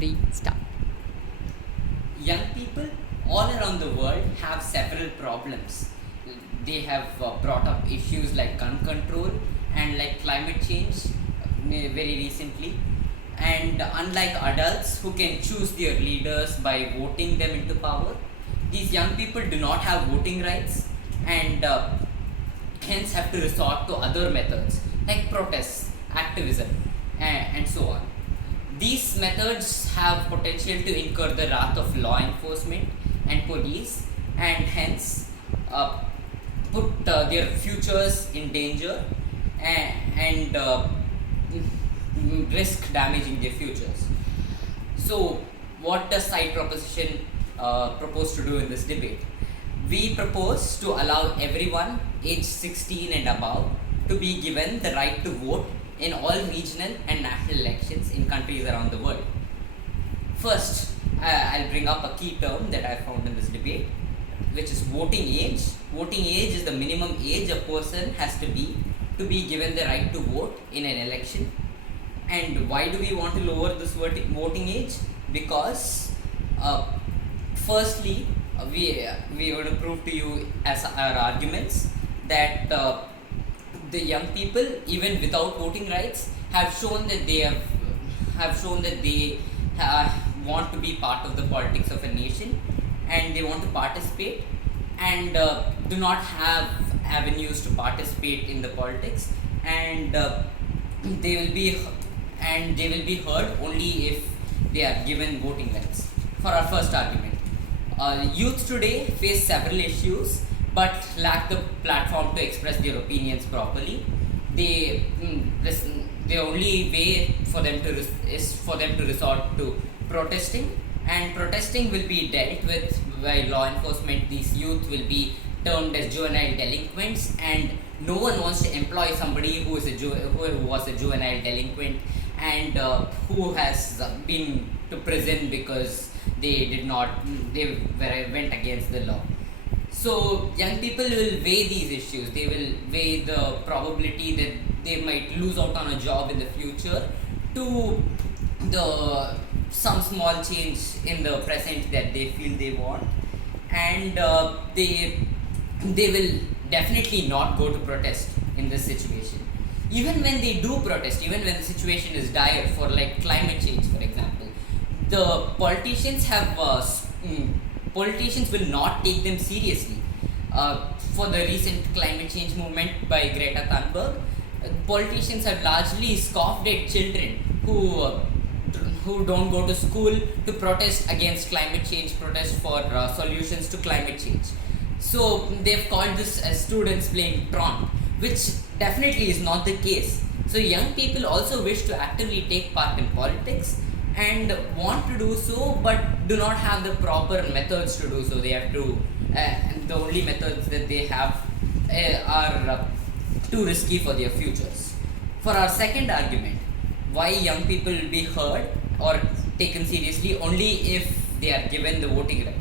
3, start. Young people all around the world have several problems. They have brought up issues like gun control and like climate change very recently. And unlike adults who can choose their leaders by voting them into power, these young people do not have voting rights and hence have to resort to other methods like protests, activism, and so on. These methods have potential to incur the wrath of law enforcement and police, and hence put their futures in danger and risk damaging their futures. So, what does side proposition propose to do in this debate? We propose to allow everyone aged 16 and above to be given the right to vote in all regional and national elections in countries around the world. First, I'll bring up a key term that I found in this debate, which is voting age. Voting age is the minimum age a person has to be given the right to vote in an election. And why do we want to lower this voting age? Because firstly, we are going to prove to you as our arguments that the young people, even without voting rights, have shown that they want to be part of the politics of a nation, and they want to participate, and do not have avenues to participate in the politics, and they will be heard only if they are given voting rights. For our first argument, youth today face several issues but lack the platform to express their opinions properly. The only way for them to is for them to resort to protesting, and protesting will be dealt with by law enforcement. These youth will be termed as juvenile delinquents, and no one wants to employ somebody who was a juvenile delinquent and who has been to prison because they went against the law. So young people will weigh these issues. They will weigh the probability that they might lose out on a job in the future to some small change in the present that they feel they want, and they will definitely not go to protest in this situation. Even when they do protest, even when the situation is dire for like climate change, for example, the politicians will not take them seriously. For the recent climate change movement by Greta Thunberg, politicians have largely scoffed at children who don't go to school to protest against climate change, protest for solutions to climate change. So they've called this as students playing Tron, which definitely is not the case. So young people also wish to actively take part in politics and want to do so, but do not have the proper methods to do so. They have to, the only methods that they have are too risky for their futures. For our second argument, why young people will be heard or taken seriously only if they are given the voting right.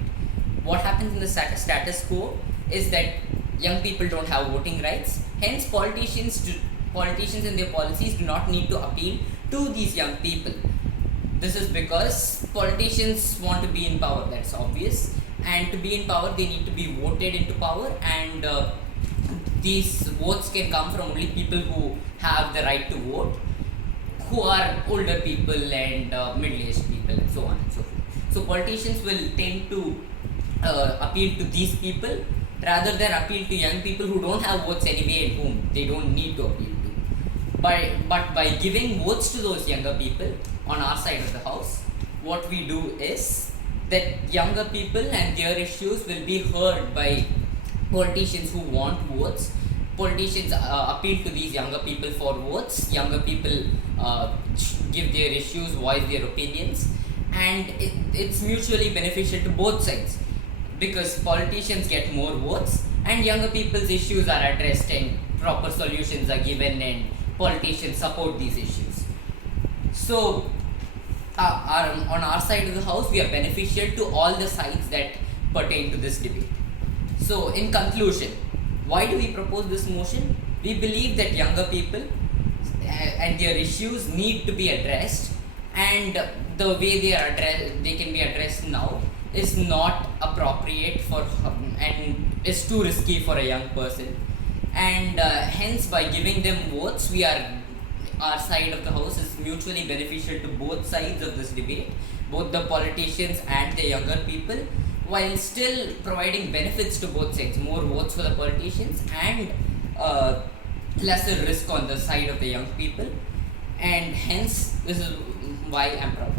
What happens in the status quo is that young people don't have voting rights, hence politicians and their policies do not need to appeal to these young people. This is because politicians want to be in power, that's obvious, and to be in power they need to be voted into power, and these votes can come from only people who have the right to vote, who are older people and middle-aged people and so on and so forth. So politicians will tend to appeal to these people rather than appeal to young people who don't have votes anyway and whom they don't need to appeal to. But by giving votes to those younger people on our side of the house, what we do is that younger people and their issues will be heard by politicians who want votes. Politicians appeal to these younger people for votes. Younger people give their issues, voice their opinions, and it's mutually beneficial to both sides, because politicians get more votes and younger people's issues are addressed and proper solutions are given and politicians support these issues. So on our side of the house, we are beneficial to all the sides that pertain to this debate. So in conclusion, why do we propose this motion? We believe that younger people and their issues need to be addressed, and the way they can be addressed now is not appropriate for and is too risky for a young person, and hence by giving them votes, our side of the house is mutually beneficial to both sides of this debate, both the politicians and the younger people, while still providing benefits to both sides, more votes for the politicians and lesser risk on the side of the young people. And hence this is why I'm proud.